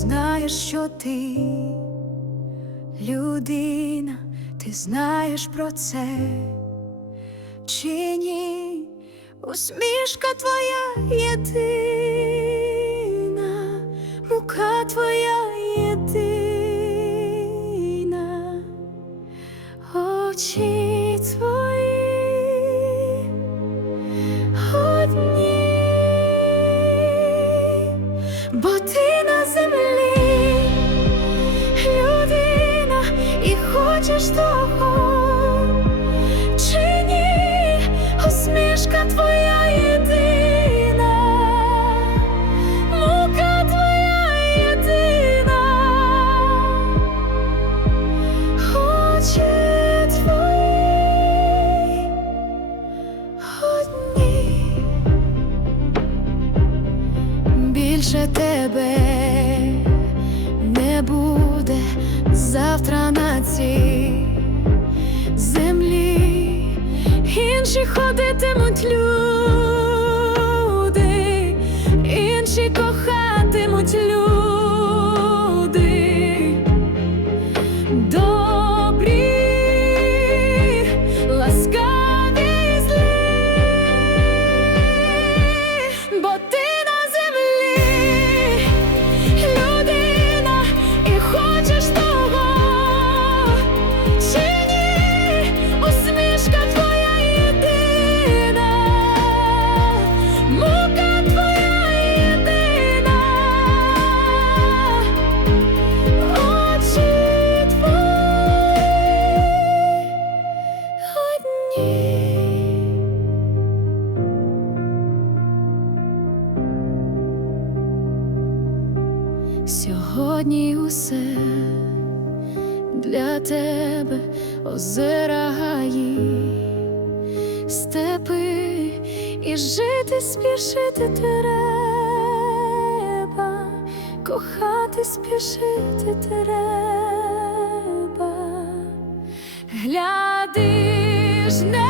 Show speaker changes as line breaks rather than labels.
знаєш, що ти людина, ти знаєш про це чи ні? Усмішка твоя єдина, мука твоя єдина, очі твої одні, бо ти Більше тебе не буде завтра на цій землі. Інші ходитимуть люди, Сьогодні усе для тебе озера гаї, степи і жити спішити треба, кохати спішити треба, гляди ж не